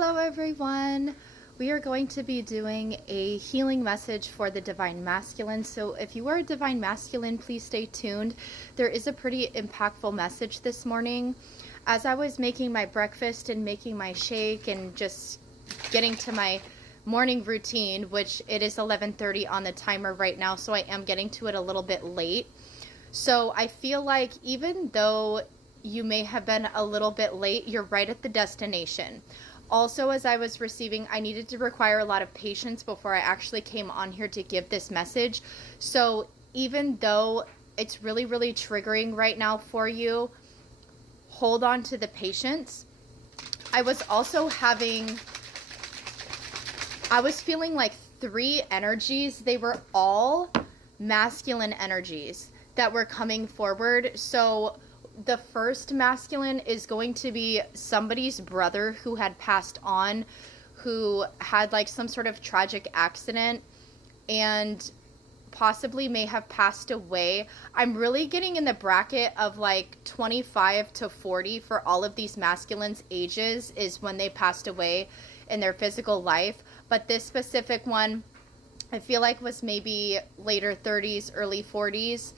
Hello everyone. We are going to be doing a healing message for the Divine Masculine. So if you are a Divine Masculine, please stay tuned. There is a pretty impactful message this morning. As I was making my breakfast and making my shake and just getting to my morning routine, which it is 11:30 on the timer right now, so I am getting to it a little bit late. So I feel like even though you may have been a little bit late, you're right at the destination. Also, as I was receiving, I needed to require a lot of patience before I actually came on here to give this message. So even though it's really, really triggering right now for you, hold on to the patience. I was feeling like three energies. They were all masculine energies that were coming forward. So the first masculine is going to be somebody's brother who had passed on, who had like some sort of tragic accident and possibly may have passed away. I'm really getting in the bracket of like 25 to 40 for all of these masculines' ages is when they passed away in their physical life. But this specific one, I feel like was maybe later 30s, early 40s,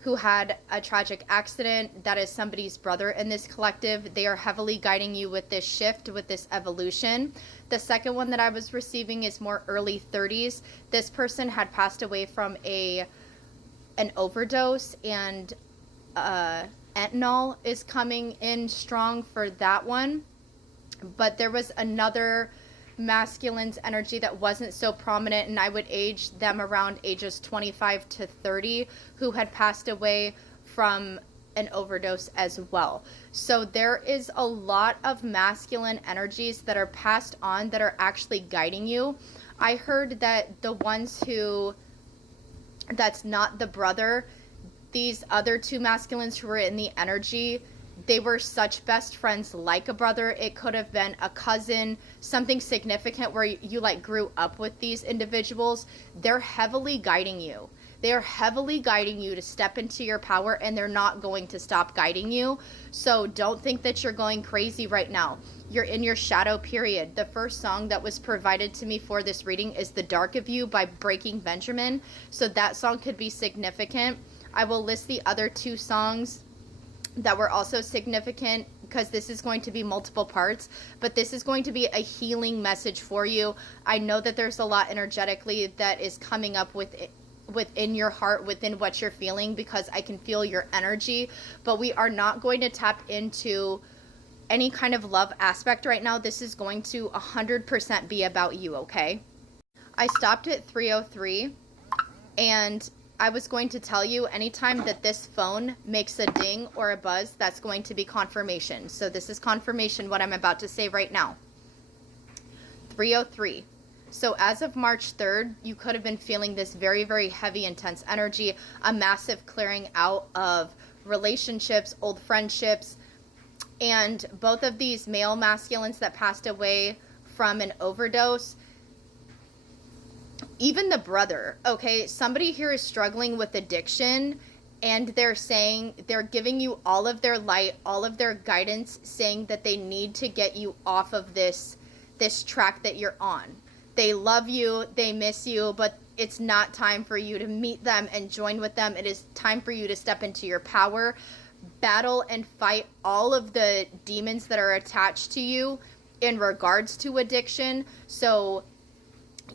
who had a tragic accident. That is somebody's brother in this collective. They are heavily guiding you with this shift, with this evolution. The second one that I was receiving is more early 30s. This person had passed away from an overdose, and fentanyl is coming in strong for that one. But there was another masculine's energy that wasn't so prominent, and I would age them around ages 25 to 30, who had passed away from an overdose as well. So there is a lot of masculine energies that are passed on that are actually guiding you. I heard that the ones that's not the brother, these other two masculines who were in the energy, they were such best friends, like a brother. It could have been a cousin, something significant where you like grew up with these individuals. They're heavily guiding you. They are heavily guiding you to step into your power, and they're not going to stop guiding you. So don't think that you're going crazy right now. You're in your shadow period. The first song that was provided to me for this reading is The Dark of You by Breaking Benjamin. So that song could be significant. I will list the other two songs that were also significant, because this is going to be multiple parts, but this is going to be a healing message for you. I know that there's a lot energetically that is coming up within your heart, within what you're feeling, because I can feel your energy, but we are not going to tap into any kind of love aspect right now. This is going to 100% be about you, okay? I stopped at 303, and I was going to tell you, anytime that this phone makes a ding or a buzz, that's going to be confirmation. So this is confirmation, what I'm about to say right now. 303. So as of March 3rd, you could have been feeling this very, very heavy, intense energy, a massive clearing out of relationships, old friendships, and both of these male masculines that passed away from an overdose. Even the brother, okay, somebody here is struggling with addiction, and they're giving you all of their light, all of their guidance, saying that they need to get you off of this track that you're on. They love you, they miss you, but it's not time for you to meet them and join with them. It is time for you to step into your power, battle and fight all of the demons that are attached to you in regards to addiction. So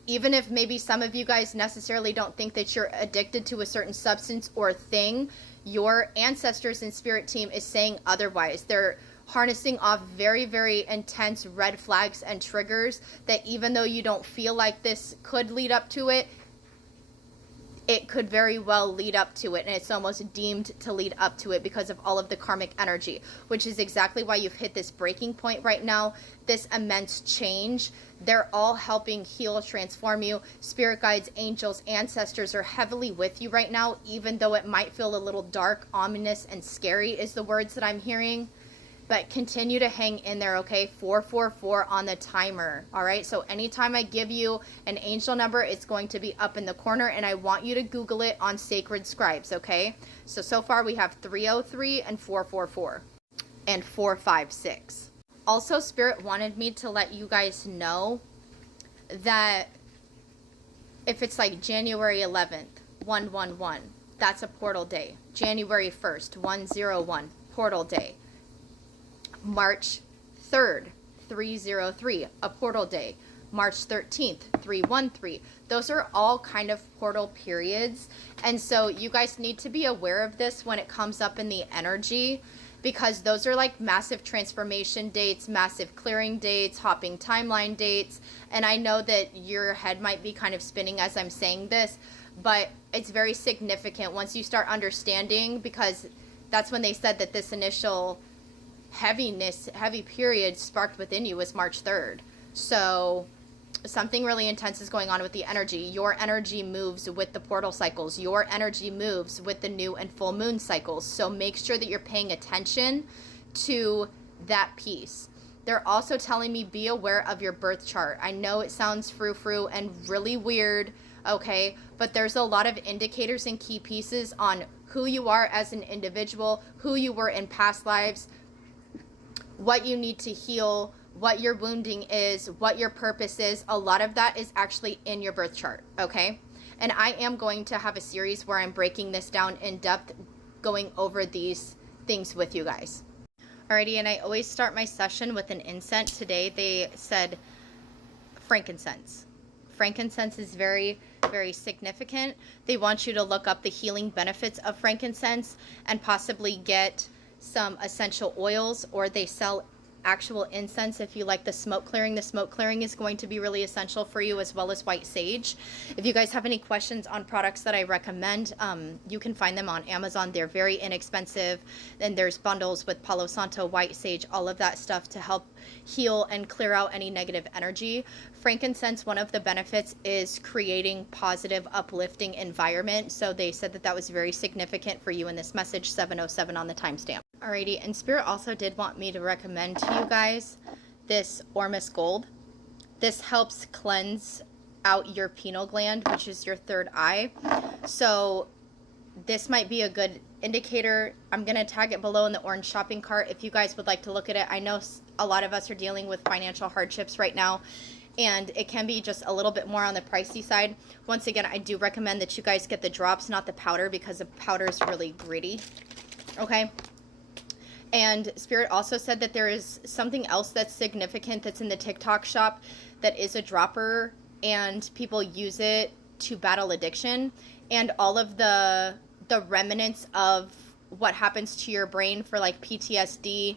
even if maybe some of you guys necessarily don't think that you're addicted to a certain substance or thing, your ancestors and spirit team is saying otherwise. They're harnessing off very, very intense red flags and triggers that even though you don't feel like this could lead up to it, it could very well lead up to it, and it's almost deemed to lead up to it because of all of the karmic energy, which is exactly why you've hit this breaking point right now, this immense change. They're all helping heal, transform you. Spirit guides, angels, ancestors are heavily with you right now, even though it might feel a little dark, ominous, and scary is the words that I'm hearing. But continue to hang in there, okay? 444 on the timer, all right? So anytime I give you an angel number, it's going to be up in the corner, and I want you to Google it on Sacred Scribes, okay? So far we have 303 and 444 and 456. Also, Spirit wanted me to let you guys know that if it's like January 11th, 111, that's a portal day. January 1st, 101, portal day. March 3rd, 303, a portal day. March 13th, 313. Those are all kind of portal periods. And so you guys need to be aware of this when it comes up in the energy, because those are like massive transformation dates, massive clearing dates, hopping timeline dates. And I know that your head might be kind of spinning as I'm saying this, but it's very significant once you start understanding, because that's when they said that this initial heavy period sparked within you was March 3rd. So something really intense is going on with the energy. Your energy moves with the portal cycles. Your energy moves with the new and full moon cycles. So make sure that you're paying attention to that piece. They're also telling me be aware of your birth chart. I know it sounds frou-frou and really weird, okay? But there's a lot of indicators and key pieces on who you are as an individual, who you were in past lives, what you need to heal, what your wounding is, what your purpose is. A lot of that is actually in your birth chart, okay? And I am going to have a series where I'm breaking this down in depth, going over these things with you guys. Alrighty, and I always start my session with an incense. Today they said frankincense. Frankincense is very, very significant. They want you to look up the healing benefits of frankincense and possibly get some essential oils, or they sell actual incense if you like the smoke clearing. The smoke clearing is going to be really essential for you, as well as white sage. If you guys have any questions on products that I recommend, you can find them on Amazon. They're very inexpensive. Then there's bundles with Palo Santo, white sage, all of that stuff to help heal and clear out any negative energy. Frankincense, one of the benefits is creating positive, uplifting environment. So they said that that was very significant for you in this message, 707 on the timestamp. Alrighty, and Spirit also did want me to recommend to you guys this Ormus Gold. This helps cleanse out your pineal gland, which is your third eye. So this might be a good indicator. I'm going to tag it below in the orange shopping cart if you guys would like to look at it. I know a lot of us are dealing with financial hardships right now, and it can be just a little bit more on the pricey side. Once again, I do recommend that you guys get the drops, not the powder, because the powder is really gritty. Okay? And Spirit also said that there is something else that's significant that's in the TikTok shop that is a dropper, and people use it to battle addiction. And all of the remnants of what happens to your brain for like PTSD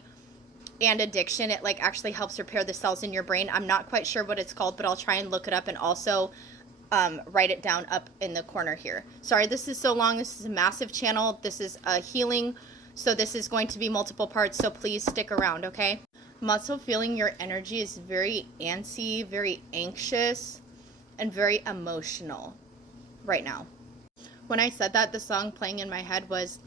and addiction, it like actually helps repair the cells in your brain. I'm not quite sure what it's called, but I'll try and look it up and also write it down up in the corner here. Sorry, this is so long. This is a massive channel. This is a healing, so this is going to be multiple parts, so please stick around, okay? I'm also feeling your energy is very antsy, very anxious, and very emotional right now. When I said that, the song playing in my head was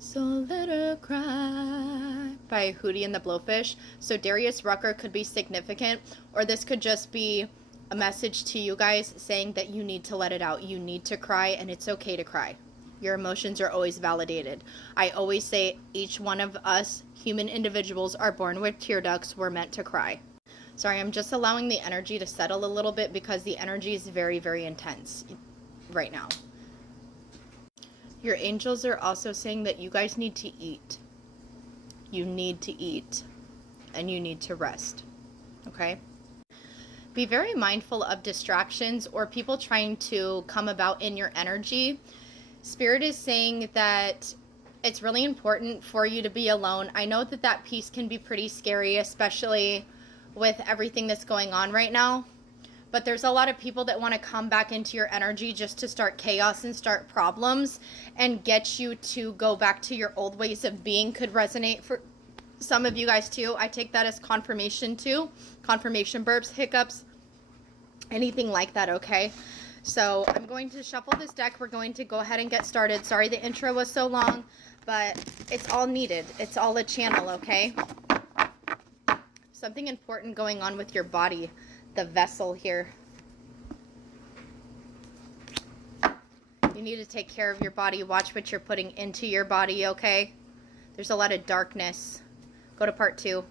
So Let Her Cry by Hootie and the Blowfish. So Darius Rucker could be significant, or this could just be a message to you guys saying that you need to let it out. You need to cry, and it's okay to cry. Your emotions are always validated. I always say each one of us human individuals are born with tear ducts. We're meant to cry. Sorry, I'm just allowing the energy to settle a little bit because the energy is very, very intense right now. Your angels are also saying that you guys need to eat. You need to eat, and you need to rest. Okay? Be very mindful of distractions or people trying to come about in your energy. Spirit is saying that it's really important for you to be alone. I know that that piece can be pretty scary, especially with everything that's going on right now. But there's a lot of people that want to come back into your energy just to start chaos and start problems and get you to go back to your old ways of being. Could resonate for some of you guys too. I take that as confirmation too. Confirmation burps, hiccups, anything like that, okay? So I'm going to shuffle this deck. We're going to go ahead and get started. Sorry the intro was so long, but it's all needed. It's all a channel, okay? Something important going on with your body, the vessel here. You need to take care of your body. Watch what you're putting into your body, okay? There's a lot of darkness. Go to part 2.